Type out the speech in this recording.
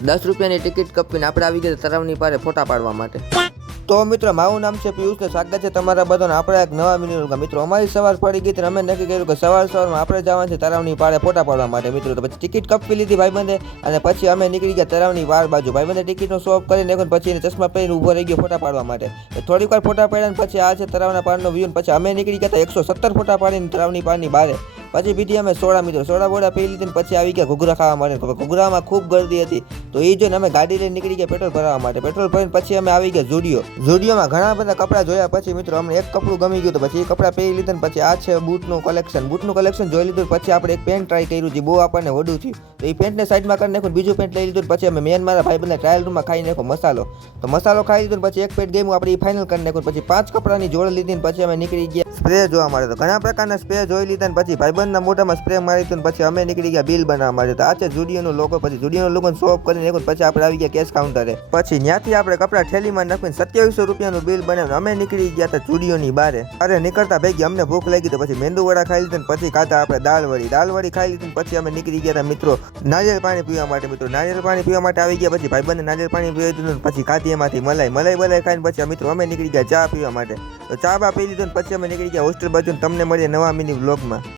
₹10ની ticket કપીને આપણે આવી ગયા તળાવની પારે ફોટા પાડવા માટે। તો મિત્રો મારું નામ છે પિયુષ ને સ્વાગત છે તમારા બધાને આપણા એક નવા વિડીયોમાં। મિત્રો અમારી સવાર પડી ગઈ તો અમે નક્કી કર્યું કે સવારમાં આપણે જવાનું છે તળાવની પાળે ફોટા પાડવા માટે। મિત્રો તો પછી ટિકિટ કપી લીધી ભાઈબંધે અને પછી અમે નીકળી ગયા તળાવની વાળ બાજુ। ભાઈબંધે ટિકિટનો શોપ કરીને પછી એને ચશ્મા પહેરીને ઊભો રહી ગયો ફોટા પાડવા માટે। થોડીક વાર ફોટા પાડ્યા પછી આ છે તળાવના પાળનો વ્યૂ। પછી અમે નીકળી ગયા 117 ફોટા પાડીને તળાવની પાળની બહાર। પછી પીધી અમે સોડા। મિત્રો સોડા બોડા પી લીધી પછી આવી ગયા ઘૂઘરા ખાવા માટે। ઘૂઘરામાં ખૂબ ગર્દી હતી તો એ જોઈને અમે ગાડી લઈને નીકળી ગયા પેટ્રોલ ભરવા માટે। પેટ્રોલ ભરીને પછી અમે આવી ગયા ઝુડિયોમાં ઘણા બધા કપડાં જોયા। પછી મિત્રો અમને એક કપડું ગમી ગયું તો પછી એ કપડાં પહેરી લીધા ને પછી આ છે બૂટનું કલેક્શન જોઈ લીધું। પછી આપણે એક પેન્ટ ટ્રાય કર્યું જે બહુ આપણને વડું થયું તો એ પેન્ટને સાઈડમાં કરી નાખ્યું, બીજું પેન્ટ લઈ લીધું। પછી અમે મેન મારા ભાઈબંધના ટ્રાયલ રૂમમાં ખાઈ નાખ્યો મસાલો ખાઈ લીધો પછી એક પેન્ટ ગયું આપણે એ ફાઇનલ કરી નાખ્યું। પછી 5 કપડાની જોડ લીધી ને પછી અમે નીકળી ગયા સ્પ્રે જોવા માટે। તો ઘણા પ્રકારના સ્પ્રે જોઈ લીધા ને પછી ભાઈબંધના મોઢામાં સ્પ્રે મારી દીધું પછી અમે નીકળી ગયા બિલ બનાવવા માટે। તો આ છે ઝુડિયોનો લોગો। પછી ઝુડિયોનો લોગો શોપ કરીને નાખ્યું પછી આપણે આવી ગયા કેશ કાઉન્ટરે। પછી ત્યાંથી આપણે કપડા થેલીમાં નાખીને ₹2700નું બિલ બનાવ્યું। અમે નીકળી ગયા હતા ઝુડિયોની બારે। અરે નીકળતા ભેગી અમને ભૂખ લાગી તો પછી મેંદુ વડા ખાઈ લીધા પછી ખાધા આપણે દાળવડી ખાઈ લીધી પછી અમે નીકળી ગયા હતા મિત્રો નારિયેળ પાણી પીવા માટે। મિત્રો નારિયેળ પાણી પીવા માટે આવી ગયા પછી ભાઈબંધને નારિયેળ પાણી પીવી દીધું પછી ખાધી એમાંથી મલાઈ ખાઈને પછી મિત્રો અમે નીકળી ગયા ચા પીવા માટે। તો ચા બા પી લીધું પછી અમે નીકળી ગયા હોસ્ટેલ બાજુ। તમને મળીએ નવા મિની વ્લોગમાં।